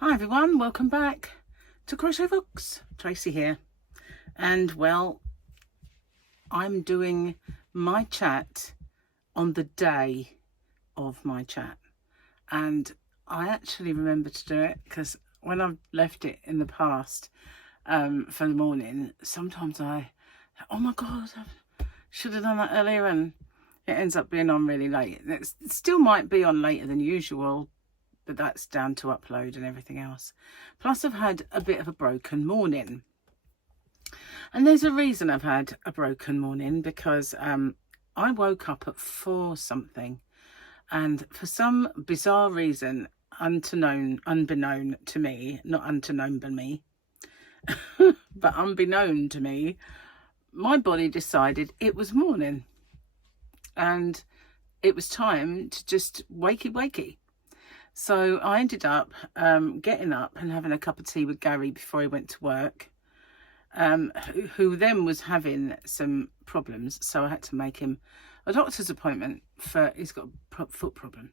Hi everyone, welcome back to Crochet Rocks. Tracy here, and well, I'm doing my chat on the day of my chat, and I actually remember to do it because when I've left it in the past for the morning, sometimes oh my god, I should have done that earlier, and it ends up being on really late. It still might be on later than usual, but that's down to upload and everything else. Plus I've had a bit of a broken morning, and there's a reason I've had a broken morning, because I woke up at 4 something, and for some bizarre reason, unbeknown to me, not unknown by me, but unbeknown to me, my body decided it was morning and it was time to just wakey. So I ended up getting up and having a cup of tea with Gary before he went to work, who then was having some problems. So I had to make him a doctor's appointment he's got a foot problem.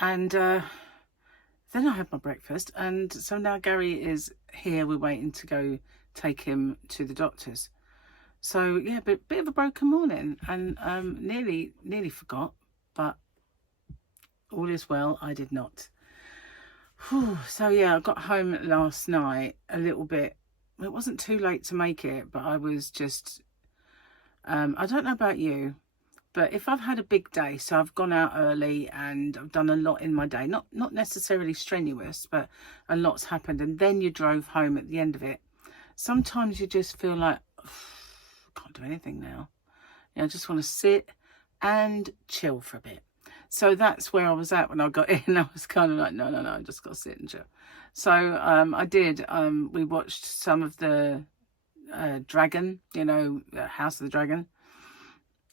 And then I had my breakfast. And so now Gary is here. We're waiting to go take him to the doctor's. So yeah, bit of a broken morning, and nearly forgot, but all is well, I did not. Whew. So yeah, I got home last night a little bit. It wasn't too late to make it, but I was just, I don't know about you, but if I've had a big day, so I've gone out early and I've done a lot in my day, not necessarily strenuous, but a lot's happened, and then you drove home at the end of it, sometimes you just feel like, I can't do anything now. I just want to sit and chill for a bit. So that's where I was at when I got in. I was kind of like, no, I just got to sit and chill. So I did. We watched some of the Dragon, House of the Dragon.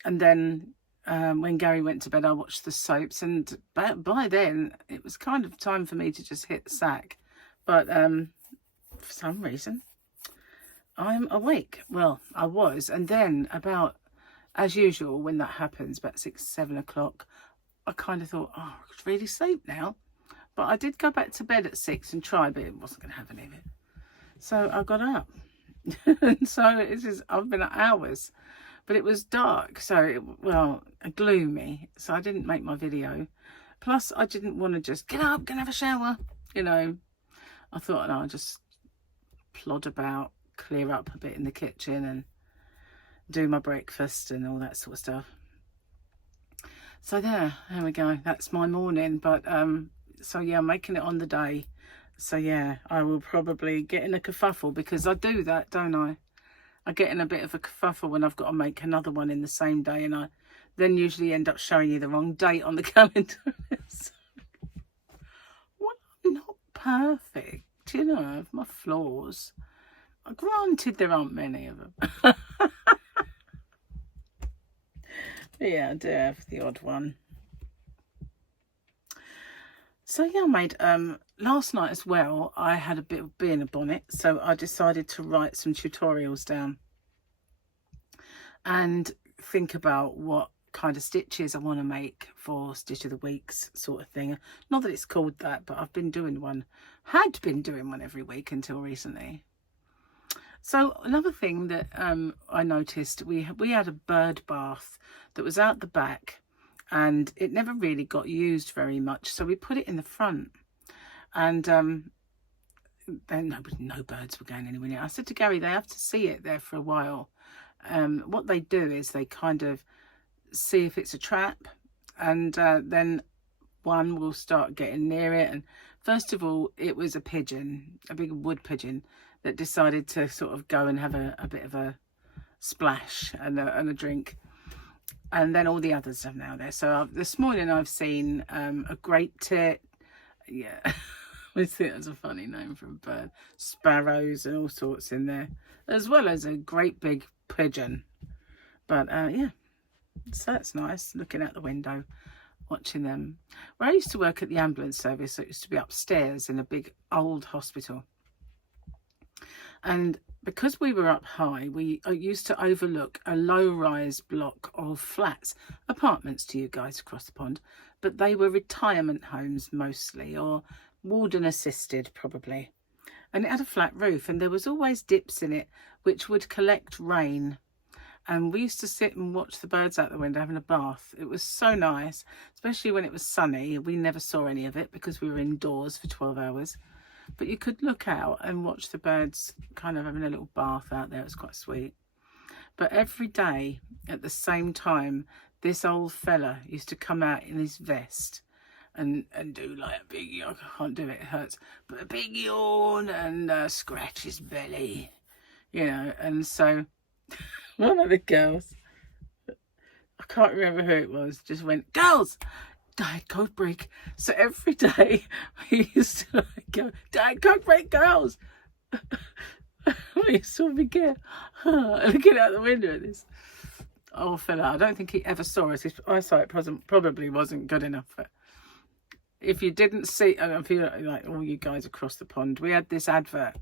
And then when Gary went to bed, I watched the soaps. And by then, it was kind of time for me to just hit the sack. But for some reason, I'm awake. Well, I was. And then about, as usual, when that happens, about 6, 7 o'clock, I kind of thought, oh, I could really sleep now. But I did go back to bed at 6 and try, but it wasn't going to have any of it. So I got up. And so I've been at hours. But it was dark, so, gloomy. So I didn't make my video. Plus, I didn't want to just get up, go and have a shower. I thought, no, I'll just plod about, clear up a bit in the kitchen and do my breakfast and all that sort of stuff. So there we go. That's my morning. But so yeah, I'm making it on the day. So yeah, I will probably get in a kerfuffle, because I do that, don't I? I get in a bit of a kerfuffle when I've got to make another one in the same day, and I then usually end up showing you the wrong date on the calendar. Well, I'm not perfect, I have my flaws. Granted, there aren't many of them. Yeah, I do have the odd one. So yeah, I made, last night as well, I had a bit of bee in a bonnet, so I decided to write some tutorials down and think about what kind of stitches I want to make for Stitch of the Weeks sort of thing. Not that it's called that, but I've been doing one, had been doing one every week until recently. So another thing that I noticed, we had a bird bath that was out the back, and it never really got used very much. So we put it in the front, and then no birds were going anywhere near. I said to Gary, they have to see it there for a while. What they do is they kind of see if it's a trap, and then one will start getting near it. And first of all, it was a pigeon, a big wood pigeon, that decided to sort of go and have a bit of a splash and a drink. And then all the others are now there. So this morning I've seen a grape tit. Yeah, I think that's a funny name for a bird. Sparrows and all sorts in there, as well as a great big pigeon. But yeah, so that's nice, looking out the window, watching them. Where I used to work at the ambulance service, so it used to be upstairs in a big old hospital. And because we were up high, we used to overlook a low-rise block of flats, apartments to you guys across the pond, but they were retirement homes mostly, or warden assisted probably. And it had a flat roof, and there was always dips in it which would collect rain. And we used to sit and watch the birds out the window having a bath. It was so nice, especially when it was sunny. We never saw any of it because we were indoors for 12 hours. But you could look out and watch the birds kind of having a little bath out there. It was quite sweet. But every day at the same time, this old fella used to come out in his vest and do like a big yawn. I can't do it, it hurts. But a big yawn and scratch his belly, you know. And so one of the girls, I can't remember who it was, just went, "Girls, Diet Coke break." So every day we used to like go, "Diet Coke break, girls." We saw me get looking out the window at this old fella. I don't think he ever saw us. His eyesight probably wasn't good enough. But if you didn't see, I feel like all you guys across the pond, we had this advert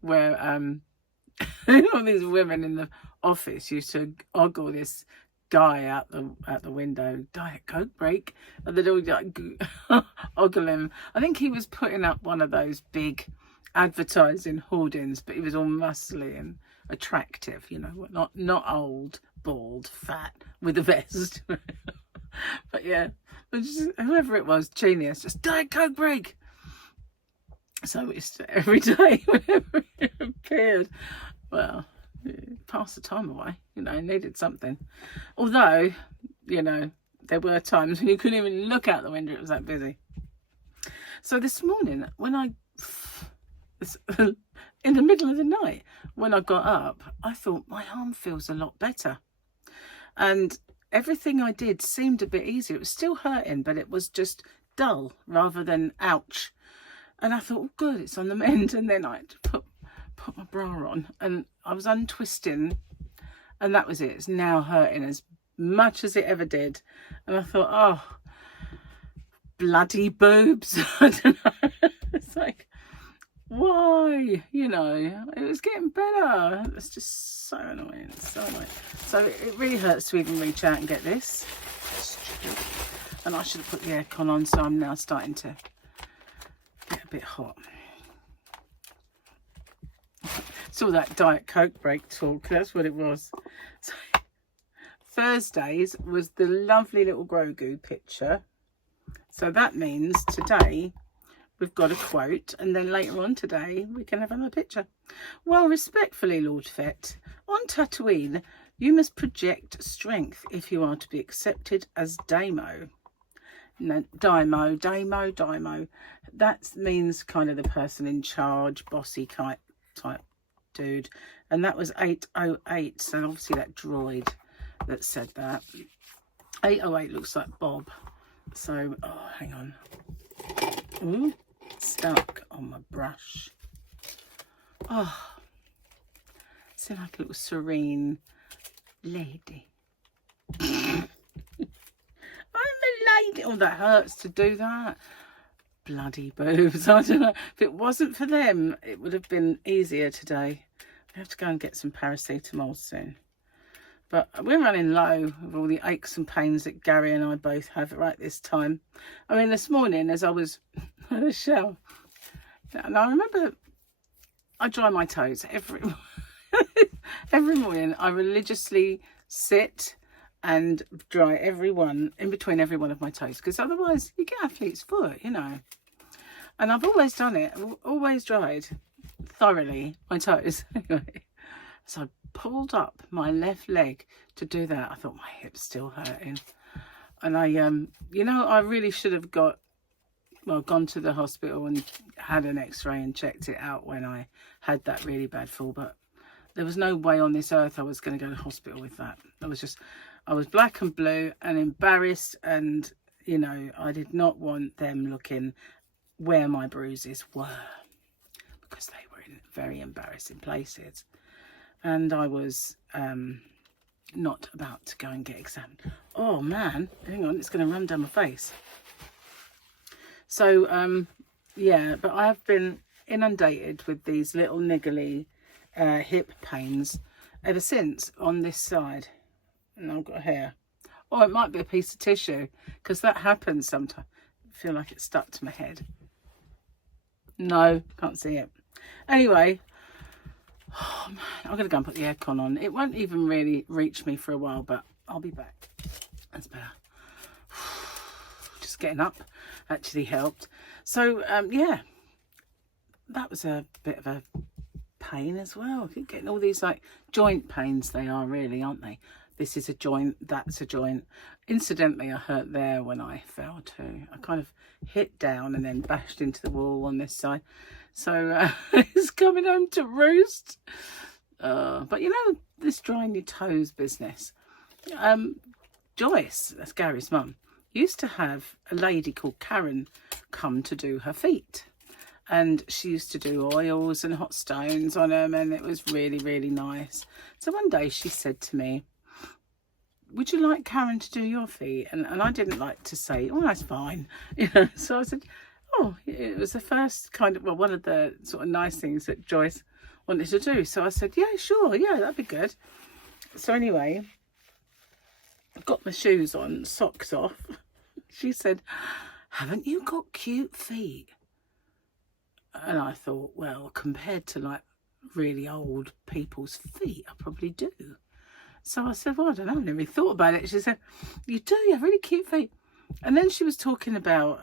where all these women in the office used to ogle this guy out the window, "Diet Coke break," and they'd all like ogle him. I think he was putting up one of those big advertising hoardings, but he was all muscly and attractive, you know, not old, bald, fat with a vest. But yeah, just, whoever it was, genius, just "Diet Coke break." So it's every day whenever it appeared. Well, pass the time away, you know, needed something. Although, you know, there were times when you couldn't even look out the window, it was that busy. So this morning, when in the middle of the night, when I got up, I thought my arm feels a lot better. And everything I did seemed a bit easier. It was still hurting, but it was just dull rather than ouch. And I thought, oh, good, it's on the mend. And then I had to put my bra on, and I was untwisting, and that was it. It's now hurting as much as it ever did. And I thought, oh, bloody boobs. I don't know. It's like, why? You know, it was getting better. It's just so annoying, so annoying. So it really hurts to even reach out and get this. And I should have put the aircon on, so I'm now starting to get a bit hot. It's all that Diet Coke break talk, that's what it was. So, Thursdays was the lovely little Grogu picture. So that means today we've got a quote, and then later on today we can have another picture. "Well, respectfully, Lord Fett, on Tatooine you must project strength if you are to be accepted as Daimo." No, Daimo. That means kind of the person in charge, bossy type dude. And that was 808, so obviously that droid that said that. 808 looks like Bob. So, oh, hang on. Ooh, stuck on my brush. Oh, seem like a little serene lady. I'm a lady. Oh, that hurts to do that. Bloody boobs. I don't know. If it wasn't for them, it would have been easier today. I have to go and get some paracetamol soon. But we're running low with all the aches and pains that Gary and I both have right this time. I mean, this morning as I was at the shower, and I remember I dry my toes every morning. I religiously sit and dry in between every one of my toes, because otherwise you get athlete's foot, you know. And I've always done it. I've always dried thoroughly my toes. Anyway, so I pulled up my left leg to do that. I thought my hip's still hurting, and I you know, I really should have gone to the hospital and had an x-ray and checked it out when I had that really bad fall. But there was no way on this earth I was going to go to hospital with that. I was black and blue and embarrassed, and you know, I did not want them looking where my bruises were, because they were in very embarrassing places, and I was not about to go and get examined. Oh man, hang on, it's going to run down my face. So yeah, but I have been inundated with these little niggly hip pains ever since on this side. And I've got hair Or it might be a piece of tissue, because that happens sometimes. I feel like it's stuck to my head. No, can't see it. Anyway, oh man, I'm going to go and put the aircon on. It won't even really reach me for a while, but I'll be back. That's better. Just getting up actually helped. So, yeah, that was a bit of a pain as well. I keep getting all these like joint pains. They are really, aren't they? This is a joint, that's a joint. Incidentally, I hurt there when I fell too. I kind of hit down and then bashed into the wall on this side. So it's coming home to roost. But you know, this drying your toes business. Joyce, that's Gary's mum, used to have a lady called Karen come to do her feet. And she used to do oils and hot stones on them, and it was really, really nice. So one day she said to me, would you like Karen to do your feet? And I didn't like to say, oh, that's fine. You know, so I said, oh, it was the first kind of, well, one of the sort of nice things that Joyce wanted to do. So I said, yeah, sure, yeah, that'd be good. So anyway, I've got my shoes on, socks off. She said, haven't you got cute feet? And I thought, well, compared to like really old people's feet, I probably do. So I said, well, I don't know, I never really thought about it. She said, you do, you have really cute feet. And then she was talking about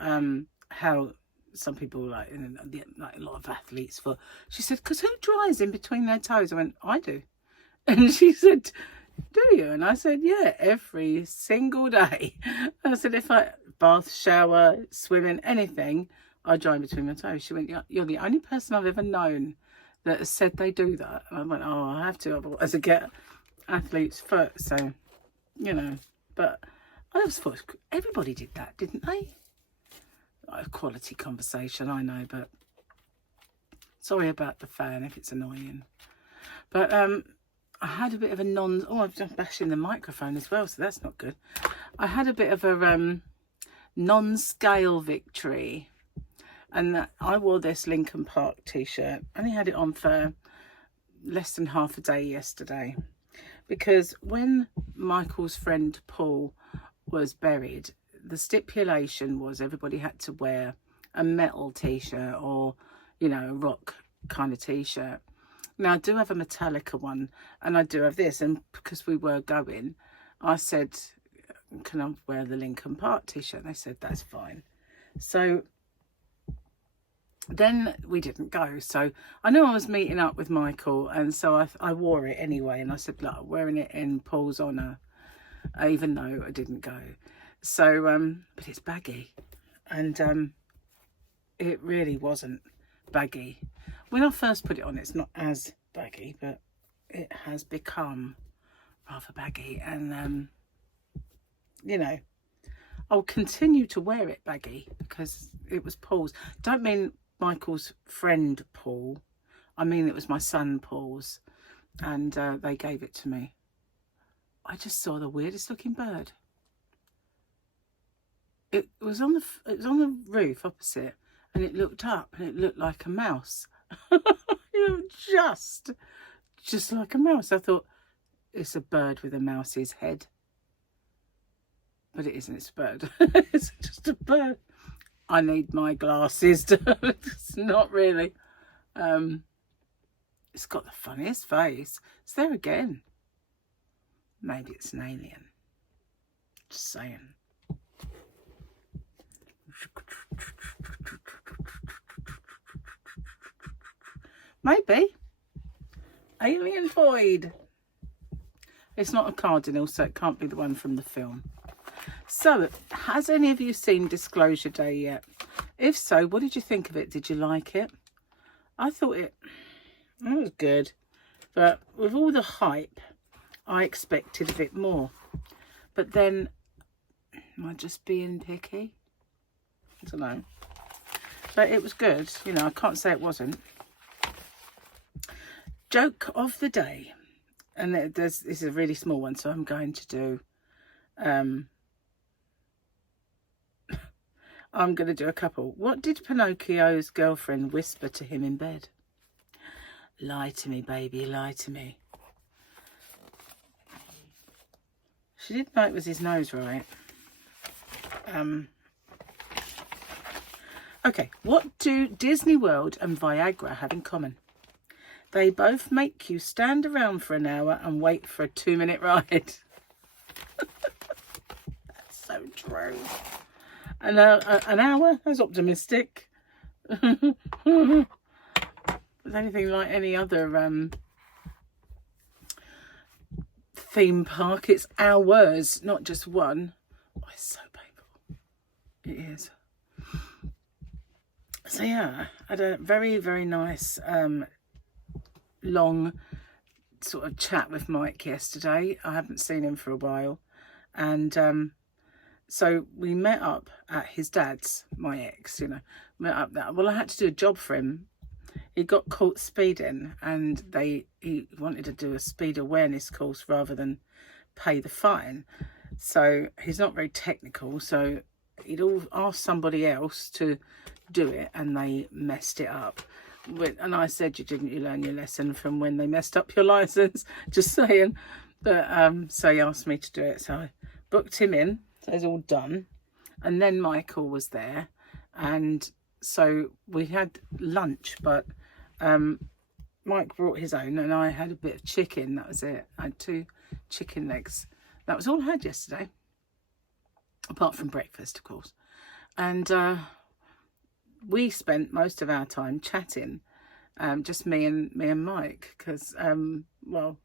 how some people like a lot of athletes' foot. She said, because who dries in between their toes? I went, I do. And she said, do you? And I said, yeah, every single day. I said, if I bath, shower, swimming, anything, I dry in between my toes. She went, you're the only person I've ever known that has said they do that. And I went, oh, I have to, otherwise I get athlete's foot. So, you know, but I just thought everybody did that, didn't they? A quality conversation, I know, but sorry about the fan if it's annoying. But I had a bit of a I'm just bashing the microphone as well, so that's not good. I had a bit of a non-scale victory. And I wore this Lincoln Park t-shirt. I only had it on for less than half a day yesterday. Because when Michael's friend Paul was buried, the stipulation was everybody had to wear a metal t-shirt or, you know, a rock kind of t-shirt. Now, I do have a Metallica one, and I do have this. And because we were going, I said, can I wear the Lincoln Park t-shirt? And they said, that's fine. So then we didn't go. So I knew I was meeting up with Michael, and so I wore it anyway. And I said, look, I'm wearing it in Paul's honour, even though I didn't go. So, but it's baggy. And it really wasn't baggy. When I first put it on, it's not as baggy, but it has become rather baggy. And, you know, I'll continue to wear it baggy because it was Paul's. Don't mean Michael's friend Paul. I mean, it was my son Paul's. And they gave it to me. I just saw the weirdest looking bird. It was on the roof opposite, and it looked up, and it looked like a mouse. You know, just like a mouse. I thought, it's a bird with a mouse's head. But it isn't, it's a bird. It's just a bird. I need my glasses. It's not really. It's got the funniest face. It's there again. Maybe it's an alien. Just saying. Maybe. Alien void. It's not a cardinal, so it can't be the one from the film. So, has any of you seen Disclosure Day yet? If so, what did you think of it? Did you like it? I thought it was good. But with all the hype, I expected a bit more. But then, am I just being picky? I don't know. But it was good. You know, I can't say it wasn't. Joke of the day. And this is a really small one, so I'm going to do... I'm going to do a couple. What did Pinocchio's girlfriend whisper to him in bed? Lie to me, baby, lie to me. She didn't know it was his nose, right? Okay, what do Disney World and Viagra have in common? They both make you stand around for an hour and wait for a 2-minute ride. That's so true. And an hour? That's optimistic. Is anything like any other theme park? It's hours, not just one. Oh, it's so painful. It is. So yeah, I had a very, very nice long sort of chat with Mike yesterday. I haven't seen him for a while, and so we met up at his dad's, my ex, you know, met up there. Well, I had to do a job for him. He got caught speeding, and he wanted to do a speed awareness course rather than pay the fine. So he's not very technical, so he'd all asked somebody else to do it, and they messed it up. And I said, you learn your lesson from when they messed up your license? Just saying. But so he asked me to do it, so I booked him in. So it's all done. And then Michael was there, and so we had lunch, but Mike brought his own, and I had a bit of chicken. That was it. I had 2 chicken legs. That was all I had yesterday, apart from breakfast, of course. And we spent most of our time chatting, just me and Mike, because well,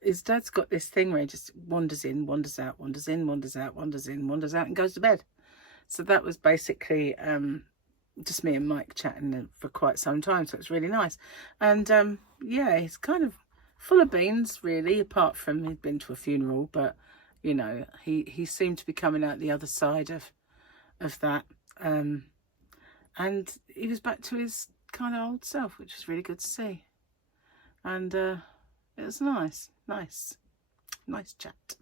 his dad's got this thing where he just wanders in, wanders out, wanders in, wanders out, wanders in, wanders out, and goes to bed. So that was basically just me and Mike chatting for quite some time, so it's really nice. And yeah, he's kind of full of beans, really, apart from he'd been to a funeral, but you know, he seemed to be coming out the other side of that. And he was back to his kind of old self, which was really good to see. And it was nice chat.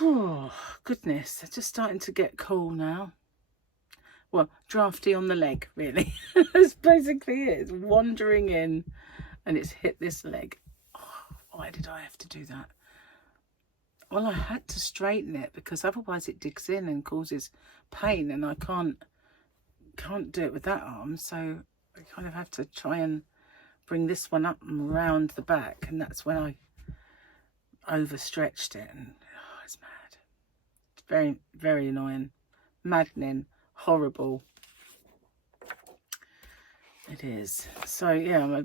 Oh, goodness, it's just starting to get cool now. Well, drafty on the leg, really. That's basically it. It's wandering in, and it's hit this leg. Oh, why did I have to do that? Well, I had to straighten it, because otherwise it digs in and causes pain, and I can't do it with that arm, so I kind of have to try and bring this one up and round the back, and that's when I overstretched it, and oh, it's mad. It's very, very annoying, maddening, horrible. It is. So yeah,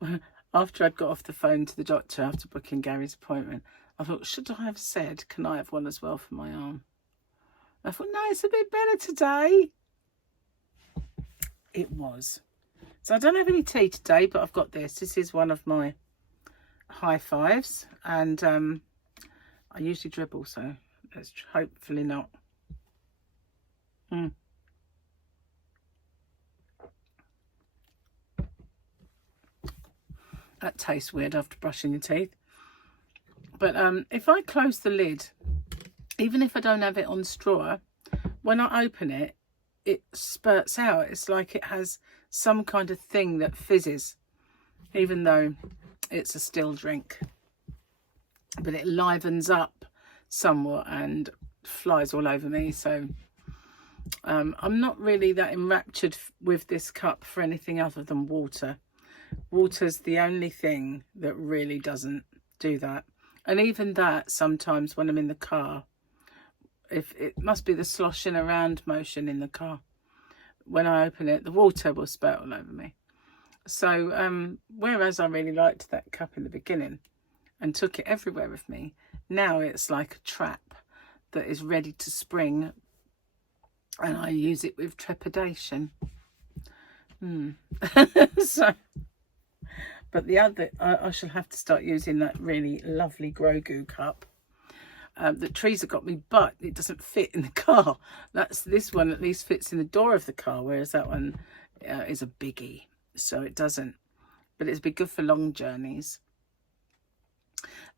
I'm after I'd got off the phone to the doctor after booking Gary's appointment, I thought, should I have said, can I have one as well for my arm? I thought, no, it's a bit better today. It was. So I don't have any tea today, but I've got this. This is one of my high fives, and I usually dribble, so let's hopefully not. That tastes weird after brushing your teeth. But if I close the lid, even if I don't have it on straw, when I open it, it spurts out. It's like it has some kind of thing that fizzes, even though it's a still drink. But it livens up somewhat and flies all over me. So I'm not really that enraptured with this cup for anything other than water. Water's the only thing that really doesn't do that. And even that, sometimes when I'm in the car, if it must be the sloshing around motion in the car, when I open it, the water will spurt all over me. So whereas I really liked that cup in the beginning and took it everywhere with me, now it's like a trap that is ready to spring, and I use it with trepidation. So, but the other, I shall have to start using that really lovely Grogu cup that Tracy got me, but it doesn't fit in the car. This one at least fits in the door of the car, whereas that one is a biggie, so it doesn't. But it'd be good for long journeys.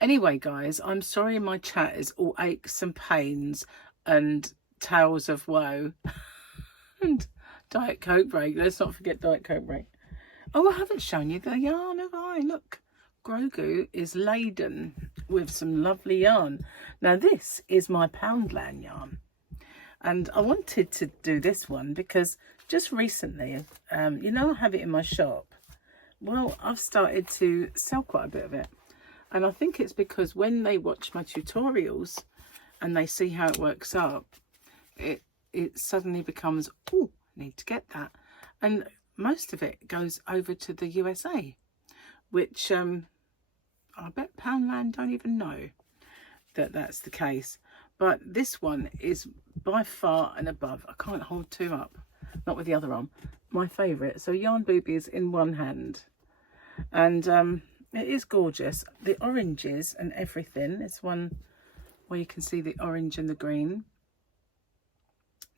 Anyway, guys, I'm sorry my chat is all aches and pains and tales of woe. And Diet Coke break. Let's not forget Diet Coke break. Oh, I haven't shown you the yarn, have I? Look, Grogu is laden with some lovely yarn. Now this is my Poundland yarn, and I wanted to do this one because just recently, you know, I have it in my shop. Well, I've started to sell quite a bit of it, and I think it's because when they watch my tutorials and they see how it works up, it suddenly becomes, oh, I need to get that. And most of it goes over to the USA, which I bet Poundland don't even know that that's the case. But this one is by far and above. I can't hold two up, not with the other arm. My favourite. So yarn boobies in one hand, and it is gorgeous. The oranges and everything. It's one where you can see the orange and the green,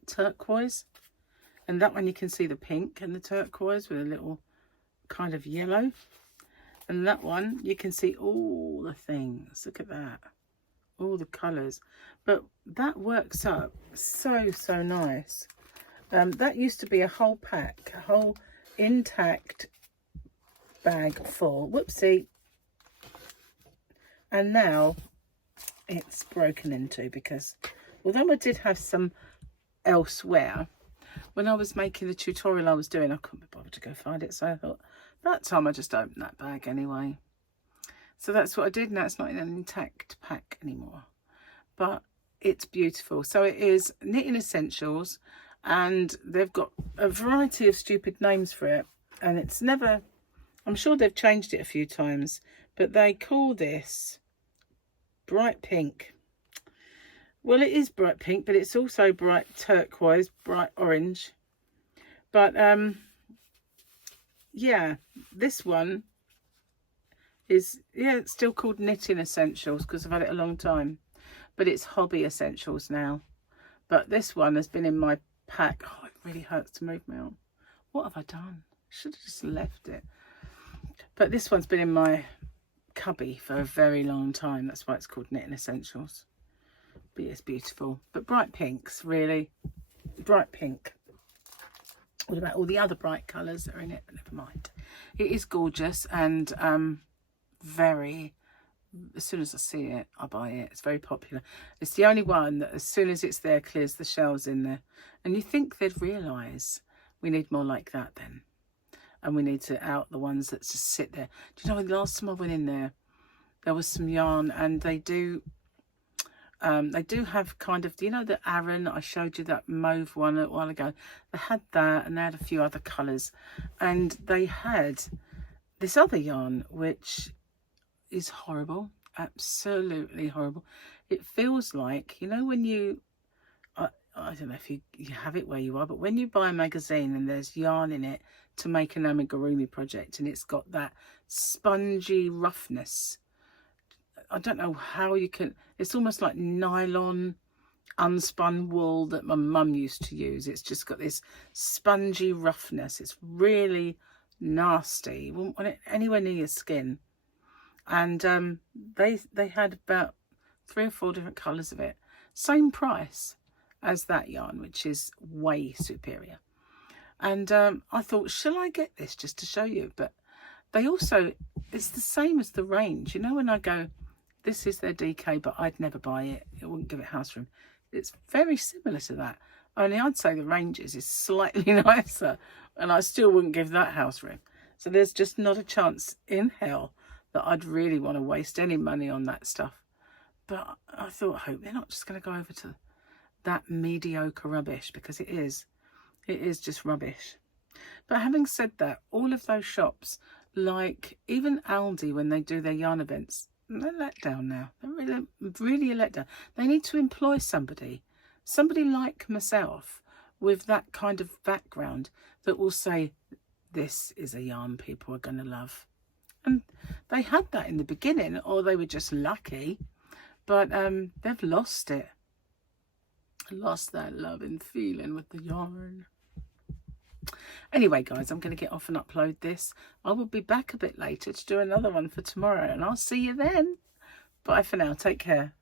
turquoise, and that one you can see the pink and the turquoise with a little kind of yellow. And that one, you can see all the things. Look at that. All the colours. But that works up so, so nice. That used to be a whole pack, a whole intact bag full. Whoopsie. And now it's broken into because although I did have some elsewhere, when I was making the tutorial I was doing, I couldn't be bothered to go find it. So I thought, that time I just opened that bag anyway. So that's what I did. Now it's not in an intact pack anymore, but it's beautiful. So it is Knitting Essentials, and they've got a variety of stupid names for it, and it's never, I'm sure they've changed it a few times, but they call this bright pink. Well, it is bright pink, but it's also bright turquoise, bright orange. But yeah, this one is, yeah, it's still called Knitting Essentials because I've had it a long time, but it's Hobby Essentials now. But this one has been in my pack. Oh, it really hurts to move my arm. What have I done? Should have just left it. But this one's been in my cubby for a very long time. That's why it's called Knitting Essentials. But it's beautiful. But bright pinks, really. Bright pink. What about all the other bright colours that are in it? But never mind. It is gorgeous and very, as soon as I see it, I buy it. It's very popular. It's the only one that as soon as it's there, clears the shelves in there. And you think they'd realise we need more like that then. And we need to out the ones that just sit there. Do you know, the last time I went in there, there was some yarn, and they do have kind of, you know, the Aran, I showed you that mauve one a while ago. They had that, and they had a few other colours, and they had this other yarn which is horrible, absolutely horrible. It feels like, you know, when you I don't know if you have it where you are, but when you buy a magazine and there's yarn in it to make an amigurumi project, and it's got that spongy roughness, I don't know how you can, it's almost like nylon unspun wool that my mum used to use. It's just got this spongy roughness. It's really nasty. You wouldn't want it anywhere near your skin. And they had about 3 or 4 different colours of it. Same price as that yarn, which is way superior. And I thought, shall I get this just to show you? But they also, it's the same as the range. You know, when I go, this is their DK, but I'd never buy it. It wouldn't give it house room. It's very similar to that. Only I'd say the ranges is slightly nicer, and I still wouldn't give that house room. So there's just not a chance in hell that I'd really want to waste any money on that stuff. But I thought, I hope they're not just going to go over to that mediocre rubbish, because it is just rubbish. But having said that, all of those shops, like even Aldi, when they do their yarn events, they're let down now. They're really a letdown. They need to employ somebody like myself with that kind of background that will say, this is a yarn people are going to love. And they had that in the beginning, or they were just lucky, but they've lost it. Lost that love and feeling with the yarn. Anyway, guys, I'm going to get off and upload this. I will be back a bit later to do another one for tomorrow, and I'll see you then. Bye for now. Take care.